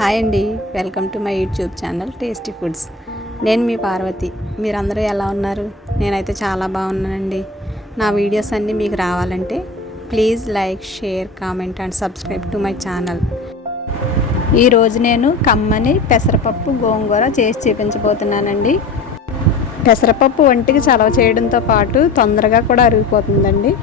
Hi అండి, welcome to my YouTube channel tasty foods. నేను మీ పార్వతి. మీరందరూ ఎలా ఉన్నారు? నేనైతే చాలా బాగున్నానండి. నా వీడియోస్ అన్నీ మీకు రావాలంటే please like, share, comment and subscribe to my channel. ఈరోజు నేను కమ్మని పెసరపప్పు గోంగూర చేసి చూపించబోతున్నానండి. పెసరపప్పు ఒంటికి చలవ చేయడంతో పాటు తొందరగా కూడా అరిగిపోతుందండి.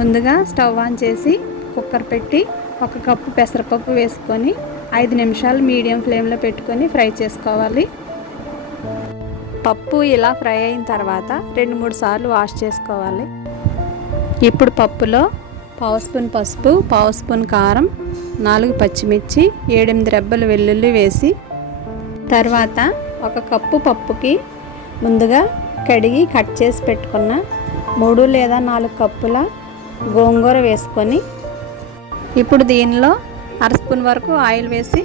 ముందుగా స్టవ్ ఆన్ చేసి కుక్కర్ పెట్టి 1 కప్పు పెసరపప్పు వేసుకొని 5 నిమిషాలు మీడియం ఫ్లేమ్లో పెట్టుకొని ఫ్రై చేసుకోవాలి. పప్పు ఇలా ఫ్రై అయిన తర్వాత 2-3 సార్లు వాష్ చేసుకోవాలి. ఇప్పుడు పప్పులో 1/2 స్పూన్ పసుపు, 1/2 స్పూన్ కారం, 4 పచ్చిమిర్చి, 7-8 రెబ్బలు వెల్లుల్లి వేసి తర్వాత 1 కప్పు పప్పుకి ముందుగా కడిగి కట్ చేసి పెట్టుకున్న 3 లేదా 4 కప్పుల గోంగూర వేసుకొని ఇప్పుడు దీనిలో 1/2 స్పూన్ వరకు ఆయిల్ వేసి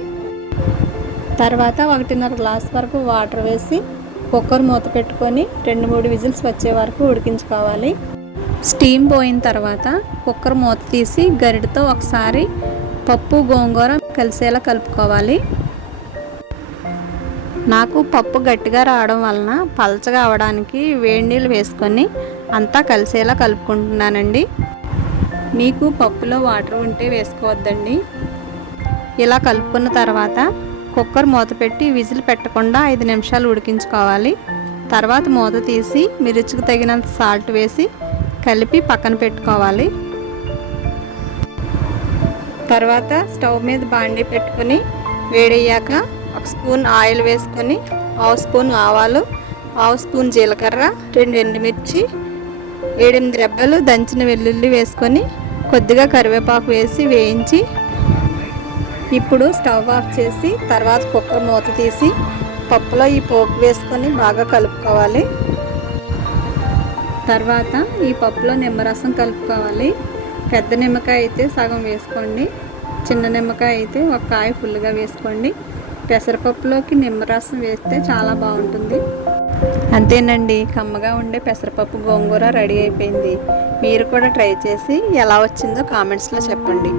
తర్వాత 1.5 గ్లాస్ వరకు వాటర్ వేసి కుక్కర్ మూత పెట్టుకొని 2-3 విజిల్స్ వచ్చే వరకు ఉడికించుకోవాలి. స్టీమ్ పోయిన తర్వాత కుక్కర్ మూత తీసి గరిటతో ఒకసారి పప్పు గోంగూర కలిసేలా కలుపుకోవాలి. నాకు పప్పు గట్టిగా రావడం వలన పలచగా అవడానికి వేడి నీళ్ళు వేసుకొని అంతా కలిసేలా కలుపుకుంటున్నానండి. మీకు పప్పులో వాటర్ ఉంటే వేసుకోవద్దండి. ఇలా కలుపుకున్న తర్వాత కుక్కర్ మూత పెట్టి విజిల్ పెట్టకుండా 5 నిమిషాలు ఉడికించుకోవాలి. తర్వాత మూత తీసి మీ రుచికి తగినంత సాల్ట్ వేసి కలిపి పక్కన పెట్టుకోవాలి. తర్వాత స్టవ్ మీద బాండీ పెట్టుకొని వేడయ్యాక 1 స్పూన్ ఆయిల్ వేసుకొని 1/2 స్పూన్ ఆవాలు, 1/2 స్పూన్ జీలకర్ర, 2 ఎండుమిర్చి, 7-8 రెబ్బలు దంచిన వెల్లుల్లి వేసుకొని కొద్దిగా కరివేపాకు వేసి వేయించి ఇప్పుడు స్టవ్ ఆఫ్ చేసి తర్వాత కుక్కర్ మూత తీసి పప్పులో ఈ పోపు వేసుకొని బాగా కలుపుకోవాలి. తర్వాత ఈ పప్పులో నిమ్మరసం కలుపుకోవాలి. పెద్ద నిమ్మకాయ అయితే సగం వేసుకోండి, చిన్న నిమ్మకాయ అయితే 1 కాయ ఫుల్గా వేసుకోండి. పెసరపప్పులోకి నిమ్మరసం వేస్తే చాలా బాగుంటుంది. అంతేనండి, కమ్మగా ఉండే పెసరపప్పు గోంగూర రెడీ అయిపోయింది. మీరు కూడా ట్రై చేసి ఎలా వచ్చిందో కామెంట్స్లో చెప్పండి.